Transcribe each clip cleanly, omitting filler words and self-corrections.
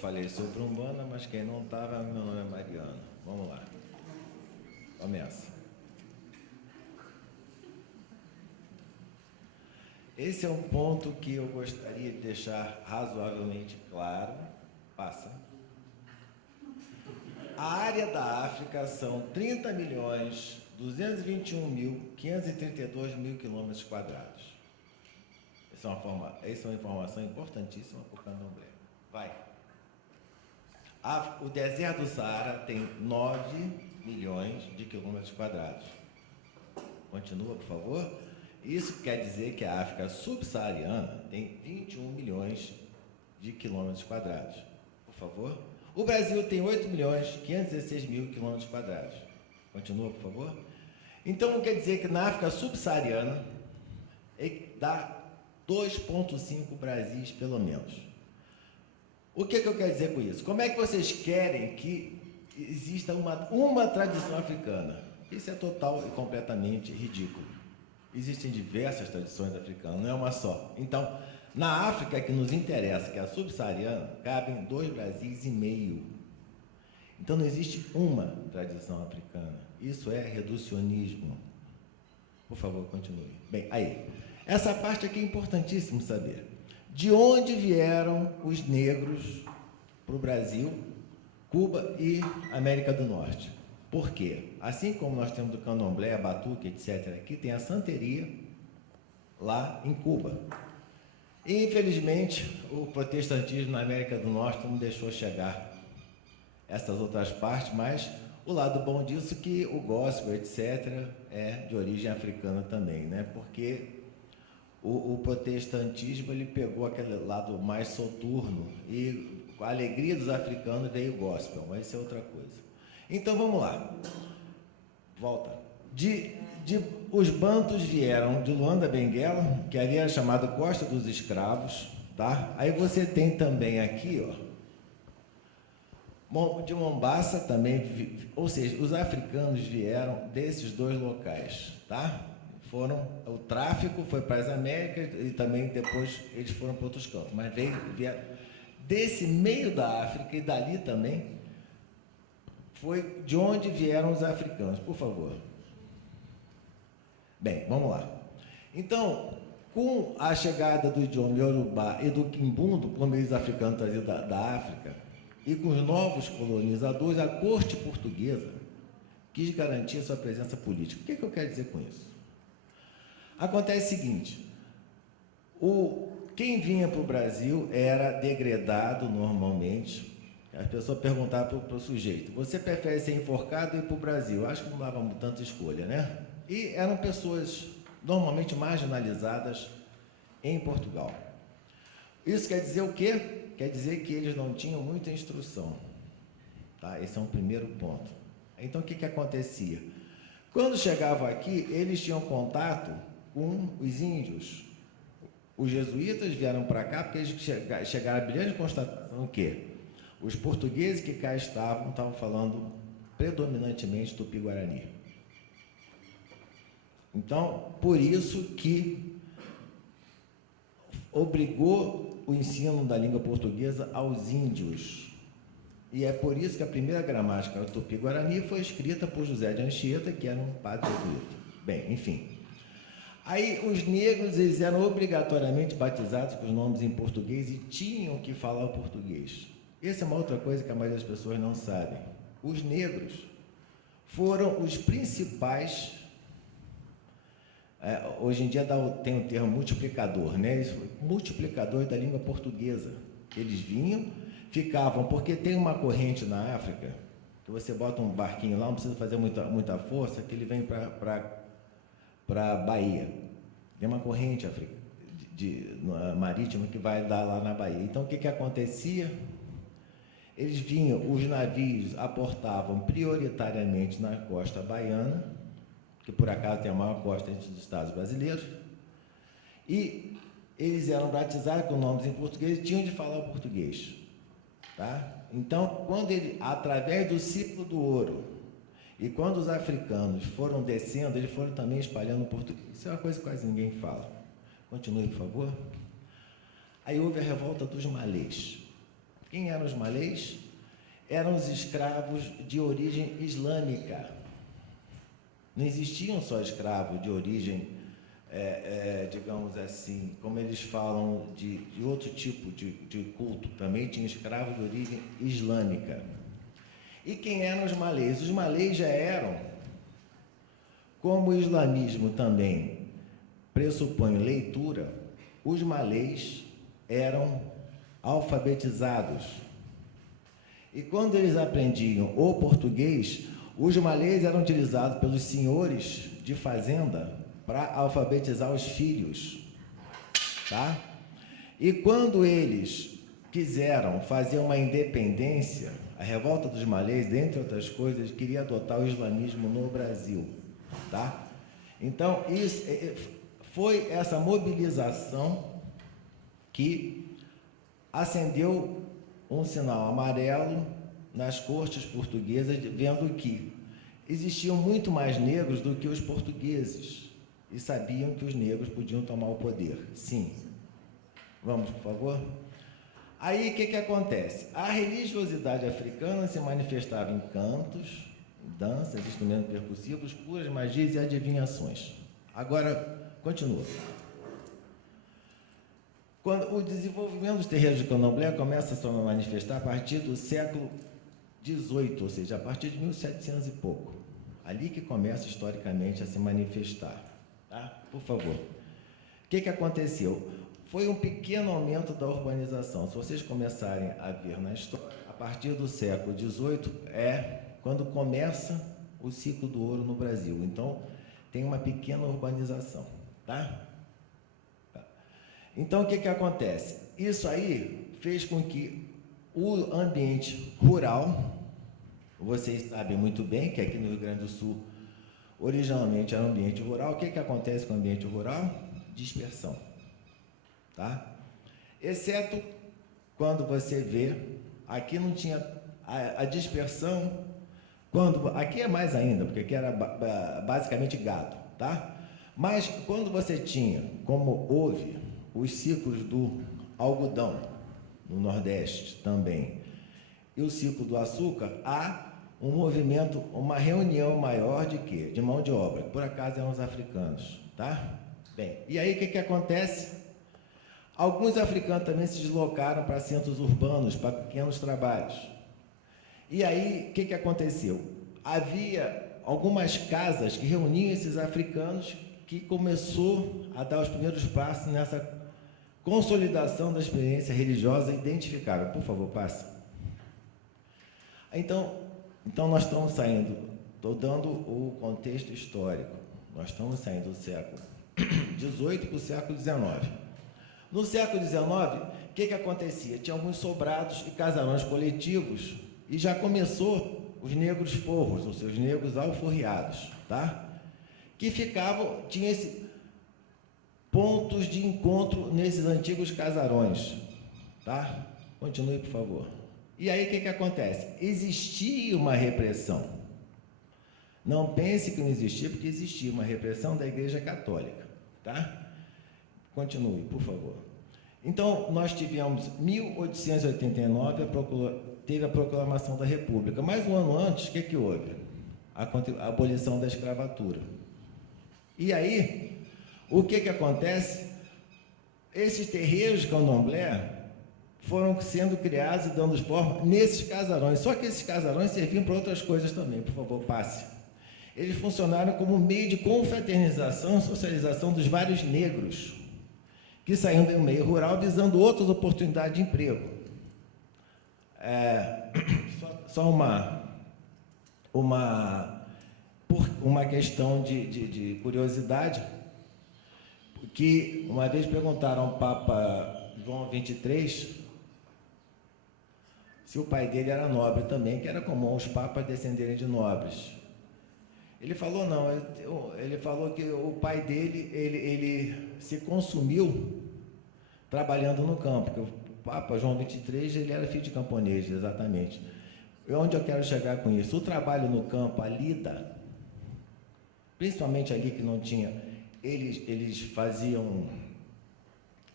falei sobre Umbanda, mas quem não estava, meu nome é Mariano. Vamos lá. Começa. Esse é um ponto que eu gostaria de deixar razoavelmente claro. Passa. A área da África são 30.221.532 quilômetros quadrados. Essa é uma informação importantíssima para o candomblé. Vai. O deserto do Saara tem 9 milhões de quilômetros quadrados. Continua, por favor. Isso quer dizer que a África subsaariana tem 21 milhões de quilômetros quadrados. Por favor. O Brasil tem 8.516.000 quilômetros quadrados. Continua, por favor. Então, quer dizer que na África subsaariana dá 2,5 Brasis, pelo menos. O que eu quero dizer com isso? Como é que vocês querem que exista uma tradição africana? Isso é total e completamente ridículo. Existem diversas tradições africanas, não é uma só. Então, na África que nos interessa, que é a subsaariana, cabem 2 Brasis e meio. Então, não existe uma tradição africana. Isso é reducionismo. Por favor, continue. Bem, aí. Essa parte aqui é importantíssimo saber. De onde vieram os negros para o Brasil, Cuba e América do Norte? Por quê? Assim como nós temos o candomblé, a batuque, etc., aqui tem a santeria lá em Cuba. E, infelizmente, o protestantismo na América do Norte não deixou chegar essas outras partes, mas o lado bom disso é que o gospel, etc., é de origem africana também, né? Porque o protestantismo ele pegou aquele lado mais soturno e com a alegria dos africanos veio o gospel, mas isso é outra coisa. Então vamos lá. Volta. Os bantus vieram de Luanda Benguela, que ali era chamado Costa dos Escravos, tá? Aí você tem também aqui, ó, de Mombasa também, ou seja, os africanos vieram desses 2 locais, tá? O tráfico foi para as Américas e também depois eles foram para outros campos, mas vieram desse meio da África e dali também foi de onde vieram os africanos, por favor. Bem, vamos lá. Então, com a chegada do idioma Yorubá e do Quimbundo, por meio dos africanos trazidos da África, e com os novos colonizadores, a corte portuguesa quis garantir sua presença política. O que eu quero dizer com isso? Acontece o seguinte, quem vinha para o Brasil era degradado normalmente. As pessoas perguntavam para o sujeito, você prefere ser enforcado ou ir para o Brasil? Acho que não dava tanta escolha, né? E eram pessoas normalmente marginalizadas em Portugal. Isso quer dizer o quê? Quer dizer que eles não tinham muita instrução. Tá? Esse é um primeiro ponto. Então, o que acontecia? Quando chegavam aqui, eles tinham contato com os índios. Os jesuítas vieram para cá porque eles chegaram à brilhante constatação que os portugueses que cá estavam falando predominantemente tupi-guarani. Então, por isso que obrigou o ensino da língua portuguesa aos índios. E é por isso que a primeira gramática do tupi-guarani foi escrita por José de Anchieta, que era um padre jesuíta. Bem, enfim. Aí os negros eles eram obrigatoriamente batizados com os nomes em português e tinham que falar o português. Essa é uma outra coisa que a maioria das pessoas não sabem. Os negros foram os principais, hoje em dia tem o termo multiplicador, né? Multiplicador da língua portuguesa. Eles vinham, ficavam, porque tem uma corrente na África, que você bota um barquinho lá, não precisa fazer muita força, que ele vem para a Bahia. Tem uma corrente marítima que vai dar lá na Bahia. Então, o que acontecia? Eles vinham, os navios aportavam prioritariamente na costa baiana, que por acaso tem a maior costa entre os estados brasileiros, e eles eram batizados com nomes em português e tinham de falar o português. Tá? Então, através do ciclo do ouro, e quando os africanos foram descendo, eles foram também espalhando o português. Isso é uma coisa que quase ninguém fala. Continue, por favor. Aí houve a revolta dos malês. Quem eram os malês? Eram os escravos de origem islâmica. Não existiam só escravos de origem, digamos assim, como eles falam, de outro tipo de culto. Também tinha escravos de origem islâmica. E quem eram os malês? Os malês já eram, como o islamismo também pressupõe leitura, os malês eram alfabetizados. E quando eles aprendiam o português, os malês eram utilizados pelos senhores de fazenda para alfabetizar os filhos, tá? E quando eles quiseram fazer uma independência, a revolta dos malês, dentre outras coisas, queria adotar o islamismo no Brasil, tá? Então, isso foi essa mobilização que acendeu um sinal amarelo nas cortes portuguesas, vendo que existiam muito mais negros do que os portugueses e sabiam que os negros podiam tomar o poder. Sim. Vamos, por favor? Aí, o que acontece? A religiosidade africana se manifestava em cantos, danças, instrumentos percussivos, curas, magias e adivinhações. Agora, continua. Quando o desenvolvimento dos terreiros de candomblé começa a se manifestar a partir do século XVIII, ou seja, a partir de 1700 e pouco. Ali que começa historicamente a se manifestar. Tá? Por favor. O que aconteceu? Foi um pequeno aumento da urbanização. Se vocês começarem a ver na história, a partir do século XVIII é quando começa o ciclo do ouro no Brasil. Então, tem uma pequena urbanização. Tá? Então, o que acontece? Isso aí fez com que o ambiente rural, vocês sabem muito bem que aqui no Rio Grande do Sul, originalmente era um ambiente rural. O que acontece com o ambiente rural? Dispersão. Tá? Exceto quando você vê, aqui não tinha a dispersão, aqui é mais ainda, porque aqui era basicamente gado, tá? Mas quando você tinha, como houve, os ciclos do algodão, no Nordeste também, e o ciclo do açúcar, há um movimento, uma reunião maior de quê? De mão de obra, que por acaso eram os africanos, tá? Bem, e aí o que acontece? Alguns africanos também se deslocaram para centros urbanos, para pequenos trabalhos. E aí, o que aconteceu? Havia algumas casas que reuniam esses africanos, que começou a dar os primeiros passos nessa consolidação da experiência religiosa identificável. Por favor, passe. Então nós estamos saindo, estou dando o contexto histórico, nós estamos saindo do século XVIII para o século XIX. No século XIX, o que acontecia? Tinha alguns sobrados e casarões coletivos, e já começou os negros forros, ou seja, os negros alforriados, tá? Que ficavam, tinha pontos de encontro nesses antigos casarões, tá? Continue, por favor. E aí, o que acontece? Existia uma repressão. Não pense que não existia, porque existia uma repressão da Igreja Católica, tá? Continue, por favor. Então, nós tivemos, 1889, teve a proclamação da República. Mais um ano antes, o que houve? A abolição da escravatura. E aí, o que acontece? Esses terreiros de candomblé foram sendo criados e dando forma nesses casarões. Só que esses casarões serviam para outras coisas também. Por favor, passe. Eles funcionaram como meio de confraternização e socialização dos vários negros que saíam do meio rural visando outras oportunidades de emprego. Só uma questão de curiosidade, que uma vez perguntaram ao Papa João XXIII se o pai dele era nobre também, que era comum os papas descenderem de nobres. Ele falou não, ele falou que o pai dele, ele se consumiu trabalhando no campo, porque o Papa João XXIII, ele era filho de camponês, exatamente. E onde eu quero chegar com isso? O trabalho no campo, a lida, principalmente ali que não tinha, eles faziam,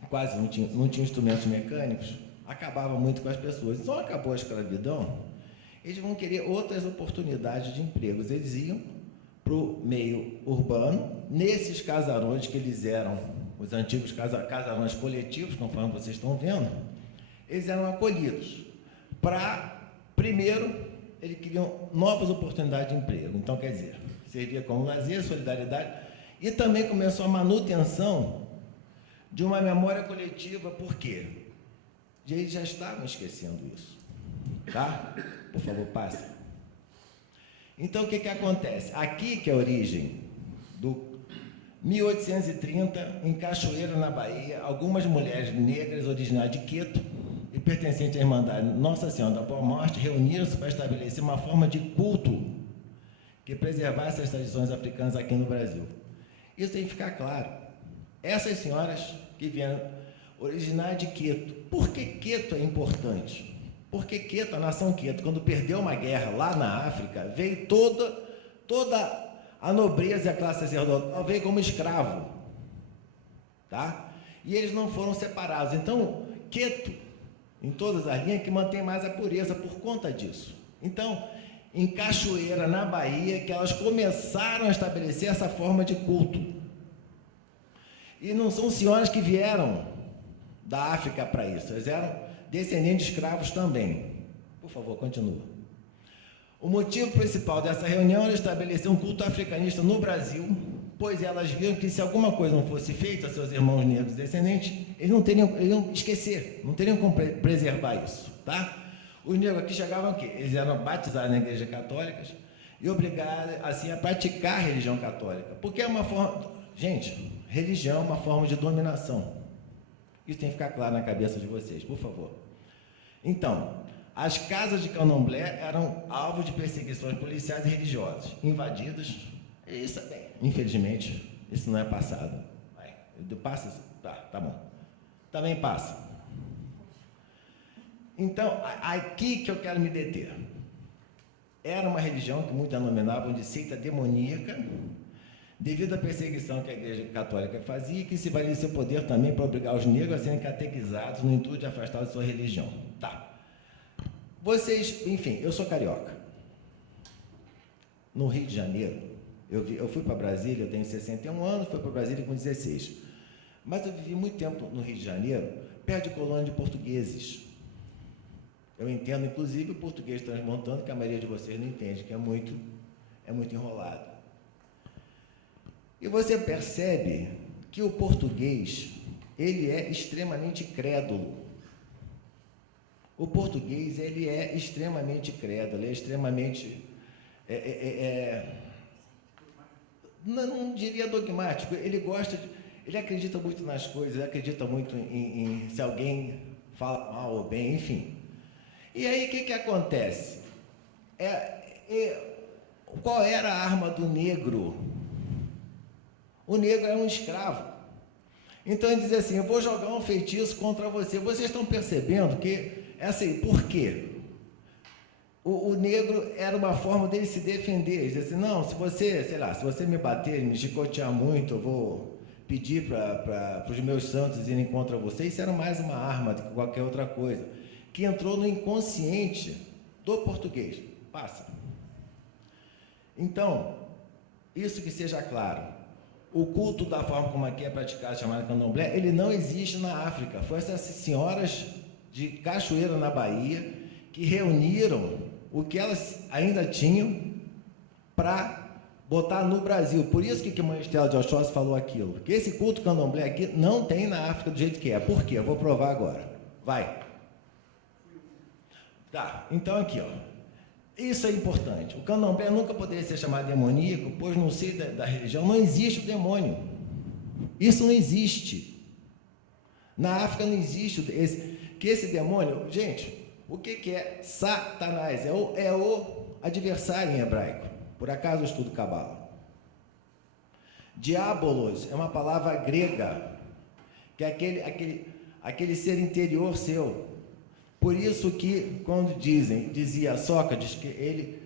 quase não tinham instrumentos mecânicos, acabava muito com as pessoas. Então, acabou a escravidão, eles vão querer outras oportunidades de empregos. Eles iam para o meio urbano, nesses casarões que eles eram, os antigos casarões coletivos, conforme vocês estão vendo, eles eram acolhidos. Primeiro, eles queriam novas oportunidades de emprego. Então, quer dizer, servia como lazer, solidariedade, e também começou a manutenção de uma memória coletiva. Por quê? Eles já estavam esquecendo isso. Tá? Por favor, passe. Então, o que acontece? Aqui que é a origem do 1830, em Cachoeira, na Bahia, algumas mulheres negras originárias de Quito e pertencentes à Irmandade Nossa Senhora da Boa Morte reuniram-se para estabelecer uma forma de culto que preservasse as tradições africanas aqui no Brasil. Isso tem que ficar claro. Essas senhoras que vieram originárias de Quito. Por que Quito é importante? Porque Quito, a nação Quito, quando perdeu uma guerra lá na África, veio toda a nobreza e a classe sacerdotal veio como escravo, tá? E eles não foram separados. Então, Quito, em todas as linhas, que mantém mais a pureza por conta disso. Então, em Cachoeira, na Bahia, que elas começaram a estabelecer essa forma de culto. E não são senhoras que vieram da África para isso, elas eram descendentes de escravos também. Por favor, continua. O motivo principal dessa reunião era estabelecer um culto africanista no Brasil, pois elas viram que se alguma coisa não fosse feita a seus irmãos negros descendentes, eles iam esquecer, não teriam como preservar isso, tá? Os negros aqui chegavam o quê? Eles eram batizados na igreja católica e obrigados, assim, a praticar a religião católica, porque é uma forma... Gente, religião é uma forma de dominação. Isso tem que ficar claro na cabeça de vocês, por favor. Então, as casas de candomblé eram alvo de perseguições policiais e religiosas, invadidas. Isso, bem, infelizmente, isso não é passado. Vai, passa? Tá bom. Também passa. Então, aqui que eu quero me deter. Era uma religião que muitos denominavam de seita demoníaca, devido à perseguição que a Igreja Católica fazia, e que se valia seu poder também para obrigar os negros a serem catequizados no intuito de afastar de sua religião. Tá. Vocês, enfim, eu sou carioca. No Rio de Janeiro, eu fui para Brasília, eu tenho 61 anos, fui para Brasília com 16. Mas eu vivi muito tempo no Rio de Janeiro, perto de colônia de portugueses. Eu entendo, inclusive, o português transmontano, que a maioria de vocês não entende, que é muito enrolado. E você percebe que o português, ele é extremamente crédulo. O português, ele é extremamente crédulo, ele é extremamente... não diria dogmático, ele gosta de... Ele acredita muito nas coisas, ele acredita muito em se alguém fala mal ou bem, enfim. E aí, o que acontece? Qual era a arma do negro? O negro era um escravo. Então ele dizia assim, eu vou jogar um feitiço contra você. Vocês estão percebendo que, assim, por quê? O negro era uma forma dele se defender. Ele dizia assim, não, se você me bater, me chicotear muito, eu vou pedir para os meus santos irem contra você. Isso era mais uma arma do que qualquer outra coisa, que entrou no inconsciente do português. Passa. Então, isso que seja claro. O culto da forma como aqui é praticado, chamado candomblé, ele não existe na África. Foi essas senhoras de Cachoeira, na Bahia, que reuniram o que elas ainda tinham para botar no Brasil. Por isso que a mãe Estela de Oxóssi falou aquilo. Porque esse culto candomblé aqui não tem na África do jeito que é. Por quê? Eu vou provar agora. Vai. Tá, então aqui, ó. Isso é importante. O candomblé nunca poderia ser chamado demoníaco, pois no seio da religião não existe o demônio. Isso não existe. Na África não existe esse demônio. Gente, o que é Satanás? É o adversário em hebraico. Por acaso eu estudo Cabala. Diabolos é uma palavra grega, que é aquele ser interior seu. Por isso que, quando dizia Sócrates, que ele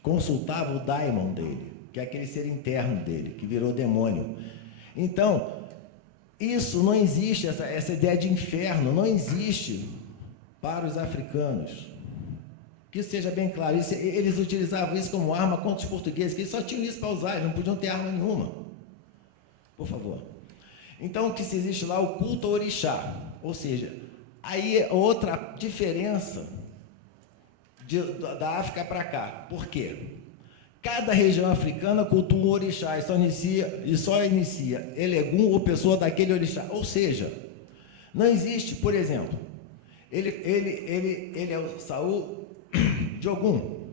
consultava o daimon dele, que é aquele ser interno dele, que virou demônio. Então, isso não existe, essa ideia de inferno não existe para os africanos. Que isso seja bem claro. Eles utilizavam isso como arma contra os portugueses, que eles só tinham isso para usar, eles não podiam ter arma nenhuma. Por favor. Então, o que se existe lá? O culto ao orixá. Ou seja, aí é outra diferença da África para cá. Por quê? Cada região africana cultua um orixá e só inicia Elegum ou pessoa daquele orixá. Ou seja, não existe, por exemplo, ele é o Saul de Ogum.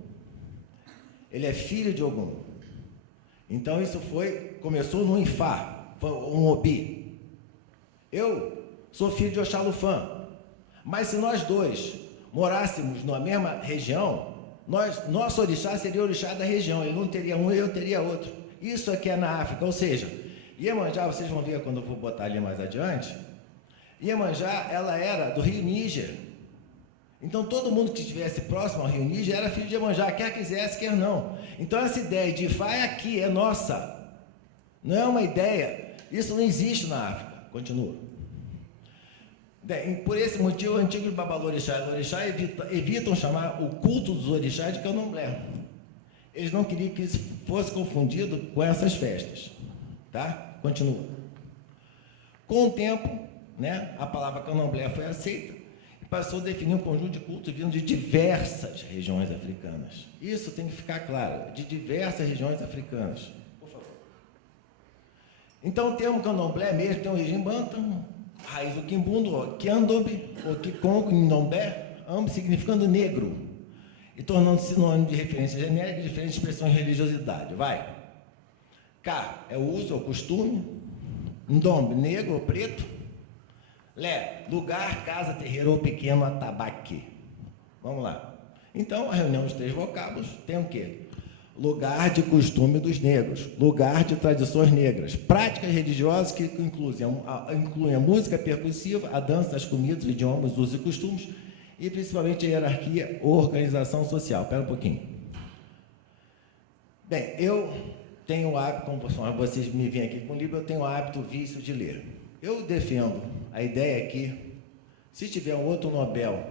Ele é filho de Ogum. Então isso começou no Ifá, foi um Obi. Eu sou filho de Oxalufã. Mas se nós dois morássemos na mesma região, nosso orixá seria o orixá da região, ele não teria um e eu teria outro. Isso aqui é na África, ou seja, Iemanjá, vocês vão ver quando eu vou botar ali mais adiante, Iemanjá, ela era do Rio Níger. Então, todo mundo que estivesse próximo ao Rio Níger era filho de Iemanjá, quer quisesse, quer não. Então, essa ideia de Ifá é aqui, é nossa. Não é uma ideia, isso não existe na África. Continua. Bem, por esse motivo, os antigos babalorixá e orixá evitam chamar o culto dos orixás de candomblé. Eles não queriam que isso fosse confundido com essas festas. Tá? Continua. Com o tempo, né, a palavra candomblé foi aceita e passou a definir um conjunto de cultos vindo de diversas regiões africanas. Isso tem que ficar claro, de diversas regiões africanas. Por favor. Então, o termo candomblé mesmo tem origem bantam, raiz do quimbundo, Kiandombe, ou Kikongo, Ndombé, ambos significando negro, e tornando-se sinônimo de referência genérica de diferentes expressões de religiosidade. Vai. K é o uso, é o costume. Ndombe, negro ou preto. Lé, lugar, casa, terreiro ou pequeno atabaque. Vamos lá. Então, a reunião dos três vocábulos tem o quê? Lugar de costume dos negros, lugar de tradições negras, práticas religiosas que incluem a música percussiva, a dança, as comidas, os idiomas, os usos e costumes, e principalmente a hierarquia ou organização social. Espera um pouquinho. Bem, eu tenho o hábito, como vocês me veem aqui com o livro, eu tenho o hábito, o vício de ler. Eu defendo a ideia que, se tiver um outro Nobel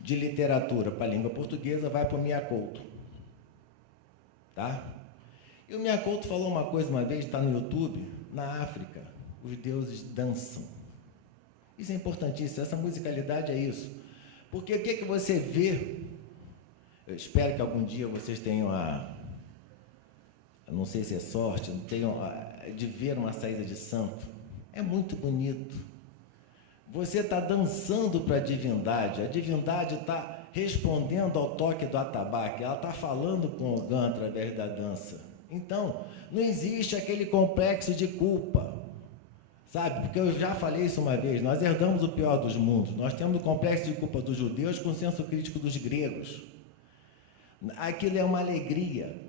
de literatura para a língua portuguesa, vai para o Miyakoto. Tá? E o Miyakoto falou uma coisa uma vez, está no YouTube, na África, os deuses dançam. Isso é importantíssimo, essa musicalidade é isso. Porque o que você vê, eu espero que algum dia vocês tenham eu não sei se é sorte, tenham de ver uma saída de santo. É muito bonito. Você está dançando para a divindade está respondendo ao toque do atabaque, ela está falando com o Ogã através da dança. Então, não existe aquele complexo de culpa, sabe? Porque eu já falei isso uma vez, nós herdamos o pior dos mundos, nós temos o complexo de culpa dos judeus com o senso crítico dos gregos. Aquilo é uma alegria.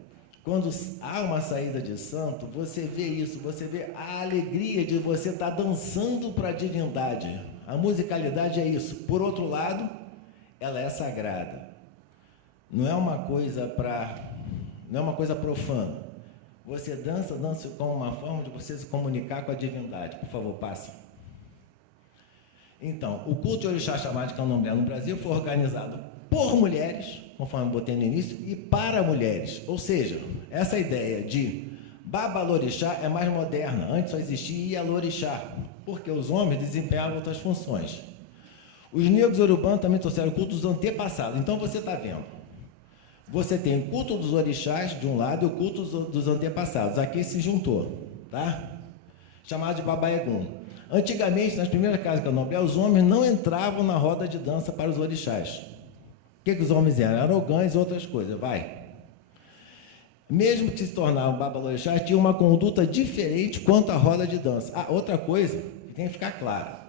Quando há uma saída de santo, você vê isso, você vê a alegria de você estar dançando para a divindade. A musicalidade é isso. Por outro lado, ela é sagrada. Não é uma coisa profana. Você dança como uma forma de você se comunicar com a divindade. Por favor, passe. Então, o culto de orixá chamado de candomblé no Brasil foi organizado por mulheres, conforme eu botei no início, e para mulheres. Ou seja, essa ideia de babalorixá é mais moderna. Antes só existia ialorixá, porque os homens desempenhavam outras funções. Os negros urubãs também trouxeram o culto dos antepassados. Então, você está vendo, você tem o culto dos orixás de um lado e o culto dos antepassados. Aqui se juntou, tá? Chamado de Babaegum. Antigamente, nas primeiras casas de candomblé, os homens não entravam na roda de dança para os orixás. O que os homens eram? Arrogães e outras coisas. Vai. Mesmo que se tornavam babalorixás, tinham uma conduta diferente quanto à roda de dança. Outra coisa que tem que ficar clara.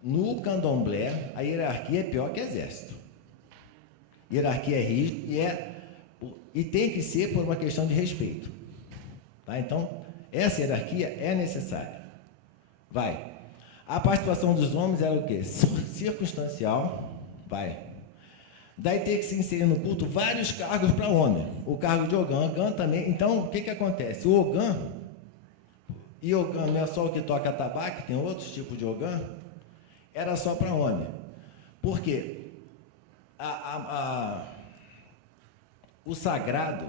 No candomblé, a hierarquia é pior que exército. Hierarquia é rígida e tem que ser por uma questão de respeito. Tá? Então, essa hierarquia é necessária. Vai. A participação dos homens era o quê? Circunstancial. Vai. Daí tem que se inserir no culto vários cargos para homem. O cargo de Ogã também. Então, o que acontece? O Ogã, E Ogã não é só o que toca atabaque, tem outros tipos de Ogã, era só para homem. Por quê? O sagrado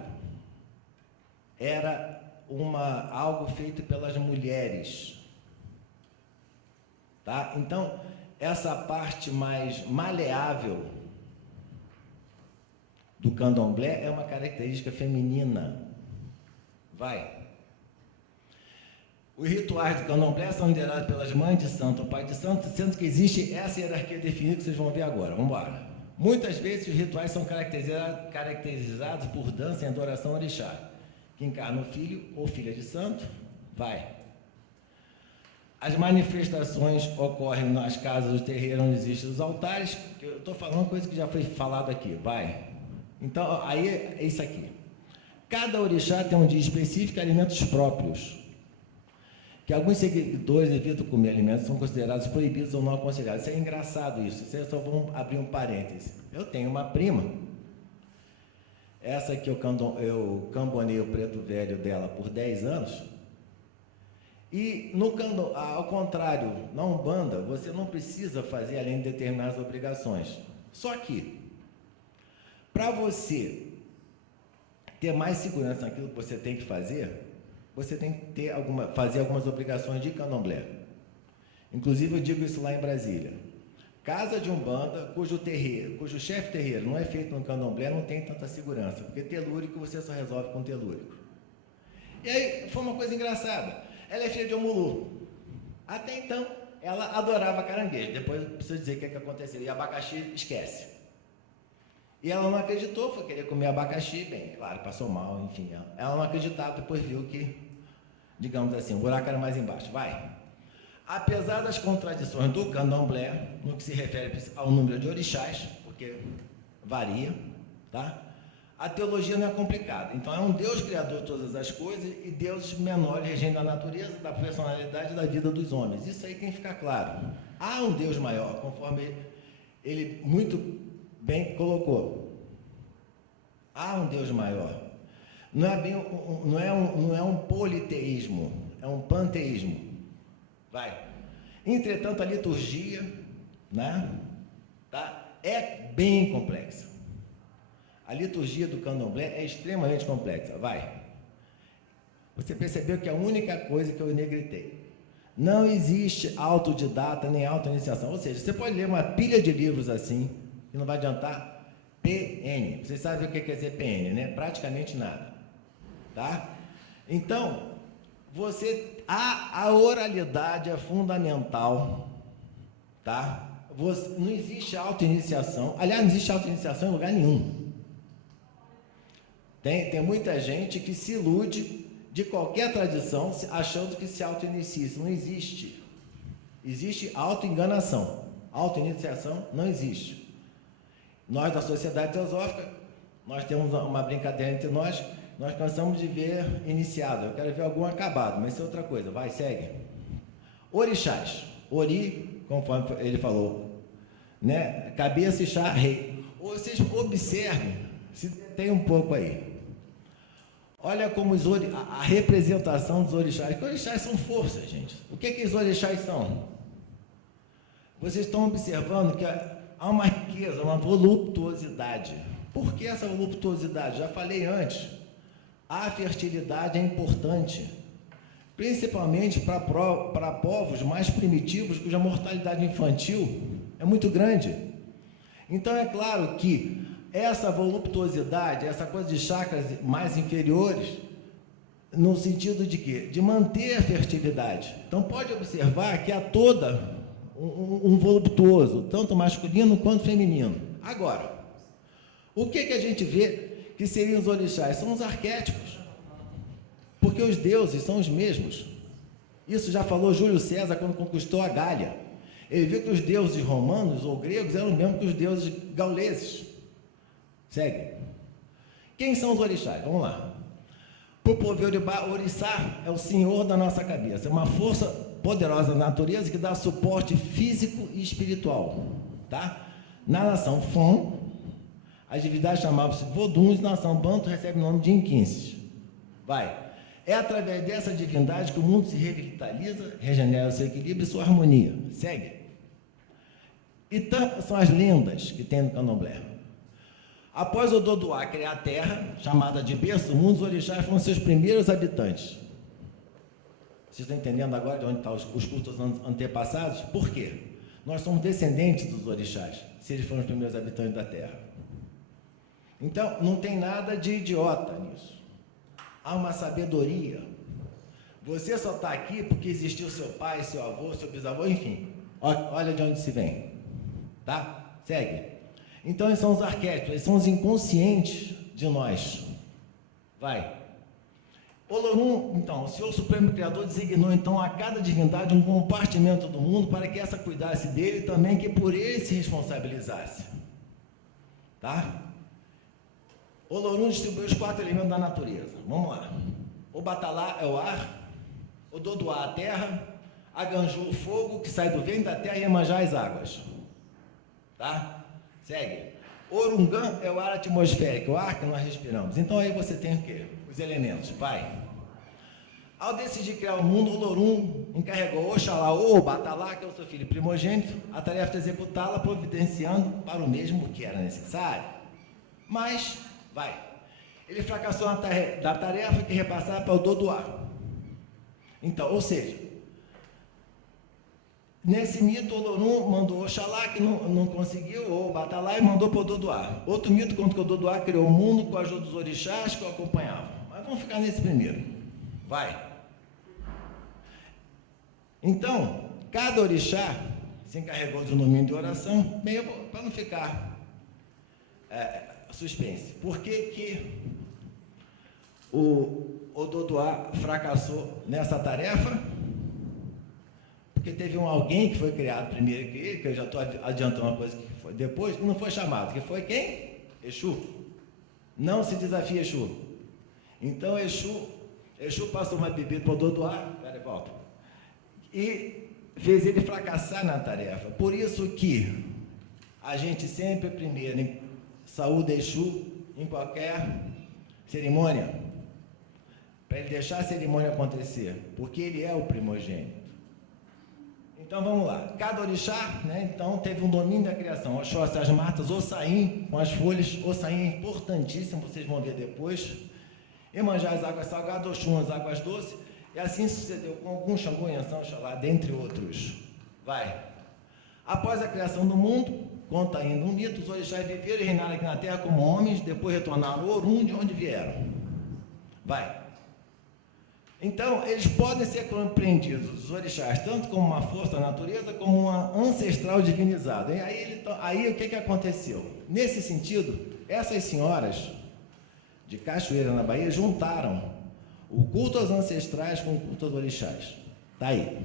era algo feito pelas mulheres. Tá? Então, essa parte mais maleável do candomblé é uma característica feminina. Vai. Os rituais do candomblé são liderados pelas mães de santo ou pai de santo, sendo que existe essa hierarquia definida que vocês vão ver agora. Vamos embora. Muitas vezes os rituais são caracterizados por dança e adoração ao orixá, que encarna o filho ou filha de santo. Vai. As manifestações ocorrem nas casas do terreiro onde existem os altares. Eu estou falando uma coisa que já foi falado aqui. Vai. Então, aí é isso aqui. Cada orixá tem um dia específico e alimentos próprios, que alguns seguidores evitam comer alimentos, são considerados proibidos ou não aconselhados. Isso é engraçado isso. Vocês só vão abrir um parêntese. Eu tenho uma prima, essa que eu cambonei o preto velho dela por 10 anos, e ao contrário, na Umbanda, você não precisa fazer além de determinadas obrigações. Só que, para você ter mais segurança naquilo que você tem que fazer, você tem que fazer algumas obrigações de candomblé. Inclusive, eu digo isso lá em Brasília. Casa de Umbanda, cujo chefe terreiro não é feito no candomblé, não tem tanta segurança, porque telúrico você só resolve com telúrico. E aí, foi uma coisa engraçada. Ela é filha de Omulu. Até então, ela adorava caranguejo. Depois, preciso dizer o que aconteceu. E abacaxi, esquece. E ela não acreditou, foi querer comer abacaxi, bem, claro, passou mal, enfim. Ela não acreditava, depois viu que, digamos assim, o buraco era mais embaixo. Vai. Apesar das contradições do candomblé, no que se refere ao número de orixás, porque varia, tá? A teologia não é complicada. Então, é um Deus criador de todas as coisas e deuses menores regendo a natureza, da personalidade e da vida dos homens. Isso aí tem que ficar claro. Há um Deus maior, conforme ele muito bem colocou. Há um Deus maior. Não é um politeísmo, é um panteísmo. Vai. Entretanto, a liturgia, né, tá, é bem complexa. A liturgia do candomblé é extremamente complexa. Vai. Você percebeu que a única coisa que eu negritei. Não existe autodidata nem autoiniciação. Ou seja, você pode ler uma pilha de livros assim, que não vai adiantar PN. Vocês sabem o que quer dizer PN, né? Praticamente nada. Tá? Então, a oralidade é fundamental. Tá? Não existe autoiniciação. Aliás, não existe autoiniciação em lugar nenhum. Tem muita gente que se ilude de qualquer tradição achando que se auto-inicia. Isso não existe. Existe auto-enganação. Auto-iniciação não existe. Nós, da Sociedade Teosófica, nós temos uma brincadeira entre nós cansamos de ver iniciado. Eu quero ver algum acabado, mas isso é outra coisa. Vai, segue. Orixás. Ori, conforme ele falou, né? Cabeça e chá, rei. Vocês observem, se tem um pouco aí. Olha como a representação dos orixás. Os orixás são forças, gente. O que os orixás são? Vocês estão observando que há uma riqueza, uma voluptuosidade. Por que essa voluptuosidade? Já falei antes. A fertilidade é importante, principalmente para povos mais primitivos, cuja mortalidade infantil é muito grande. Então, é claro que essa voluptuosidade, essa coisa de chakras mais inferiores, no sentido de quê? De manter a fertilidade. Então, pode observar que há toda um voluptuoso, tanto masculino quanto feminino. Agora, o que a gente vê que seriam os orixás? São os arquétipos, porque os deuses são os mesmos. Isso já falou Júlio César quando conquistou a Gália. Ele viu que os deuses romanos ou gregos eram os mesmos que os deuses gauleses. Segue. Quem são os orixás? Vamos lá. Para o povo Yorubá, orixá é o senhor da nossa cabeça, é uma força poderosa da natureza que dá suporte físico e espiritual. Tá? Na nação Fon, as divindades chamavam-se Voduns, nação Banto recebe o nome de Inquinces. Vai. É através dessa divindade que o mundo se revitaliza, regenera o seu equilíbrio e sua harmonia. Segue. E tantas são as lendas que tem no candomblé. Após Ododuá criar a terra, chamada de berço do mundo, os orixás foram seus primeiros habitantes. Vocês estão entendendo agora de onde estão os cultos antepassados? Por quê? Nós somos descendentes dos orixás, se eles foram os primeiros habitantes da terra. Então, não tem nada de idiota nisso. Há uma sabedoria. Você só está aqui porque existiu seu pai, seu avô, seu bisavô, enfim. Olha de onde se vem. Tá? Segue. Então, eles são os arquétipos, eles são os inconscientes de nós. Vai. Olorum, então, o Senhor Supremo Criador designou, então, a cada divindade um compartimento do mundo para que essa cuidasse dele e também que por ele se responsabilizasse. Tá? Olorum distribuiu os 4 elementos da natureza. Vamos lá. O Batalá é o ar, o Doduá a terra, a Ganju o fogo, que sai do vento da terra, e Iemanjá as águas. Tá? Segue. Orungã é o ar atmosférico, o ar que nós respiramos. Então aí você tem o quê? Os elementos. Vai. Ao decidir criar o mundo, Olorum encarregou Oxalá ou Batalá, que é o seu filho primogênito, a tarefa de executá-la, providenciando para o mesmo que era necessário. Mas, vai. Ele fracassou da tarefa que repassava para o Doduá. Então, ou seja, nesse mito, Olorum mandou Oxalá, que não conseguiu, ou Batalá, e mandou para o Doduá. Outro mito conta que o Doduá criou o mundo com a ajuda dos orixás que o acompanhavam. Mas vamos ficar nesse primeiro. Vai. Então, cada orixá se encarregou de um domínio de oração, meio para não ficar suspense. Por que o Doduá fracassou nessa tarefa? Porque teve alguém que foi criado primeiro que ele, que eu já estou adiantando uma coisa que foi depois, e não foi chamado, que foi quem? Exu. Não se desafia Exu. Então Exu passou uma bebida para o Doduá, volta, e fez ele fracassar na tarefa. Por isso que a gente sempre primeiro saúda Exu em qualquer cerimônia, para ele deixar a cerimônia acontecer, porque ele é o primogênito. Então vamos lá, cada orixá, né, então teve um domínio da criação. Oxóssi, as matas, Ossain com as folhas, Ossain é importantíssimo, vocês vão ver depois. Iemanjá as águas salgadas, Oxum as águas doces, e assim sucedeu com algum Xangô, Yansan, Oxalá, dentre outros. Vai. Após a criação do mundo, conta ainda um mito, os orixás viveram e reinaram aqui na terra como homens, depois retornaram ao Orum, de onde vieram. Vai. Então, eles podem ser compreendidos, os orixás, tanto como uma força da natureza, como uma ancestral divinizada. E aí o que aconteceu? Nesse sentido, essas senhoras de Cachoeira, na Bahia, juntaram o culto aos ancestrais com o culto aos orixás. Está aí.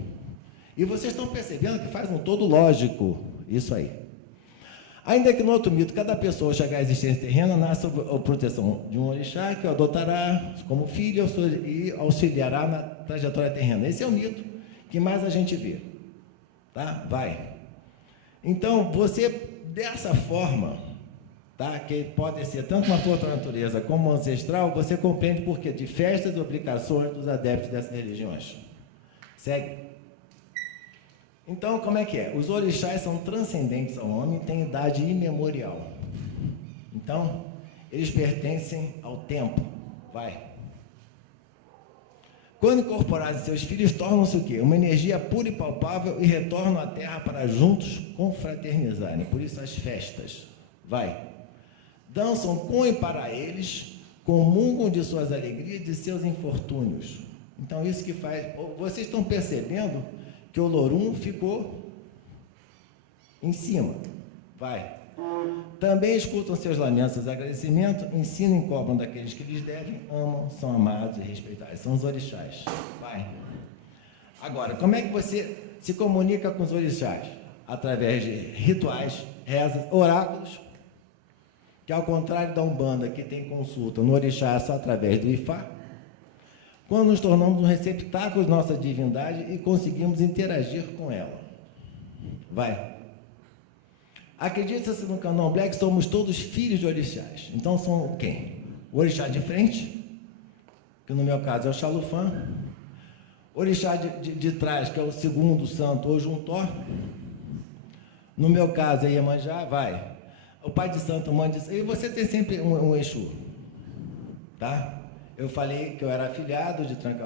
E vocês estão percebendo que faz um todo lógico isso aí. Ainda que no outro mito, cada pessoa chegar à existência terrena nasce sob a proteção de um orixá que o adotará como filho e auxiliará na trajetória terrena. Esse é o mito que mais a gente vê. Tá? Vai. Então, você, dessa forma, tá? Que pode ser tanto uma força da natureza como ancestral, você compreende por quê? De festas e obrigações dos adeptos dessas religiões. Segue. Então, como é que é? Os orixás são transcendentes ao homem e têm idade imemorial. Então, eles pertencem ao tempo. Vai. Quando incorporados em seus filhos, tornam-se o quê? Uma energia pura e palpável e retornam à terra para juntos confraternizarem. Por isso as festas. Vai. Dançam com e para eles, comungam de suas alegrias e de seus infortúnios. Então, isso que faz... Vocês estão percebendo que o Olorum ficou em cima. Vai. Também escutam seus lamentos, seus agradecimentos, ensinam e cobram daqueles que lhes devem, amam, são amados e respeitados. São os orixás. Vai. Agora, como é que você se comunica com os orixás? Através de rituais, rezas, oráculos, que ao contrário da Umbanda, que tem consulta no orixá só através do Ifá, quando nos tornamos um receptáculo de nossa divindade e conseguimos interagir com ela. Vai. Acredita-se no candomblé que somos todos filhos de orixás. Então, são quem? O orixá de frente, que no meu caso é o Xalufã. Orixá de trás, que é o segundo santo, ou Juntó. No meu caso é Iemanjá, vai. O pai de santo manda isso. E você tem sempre um Exu, tá? Eu falei que eu era afiliado de Tranca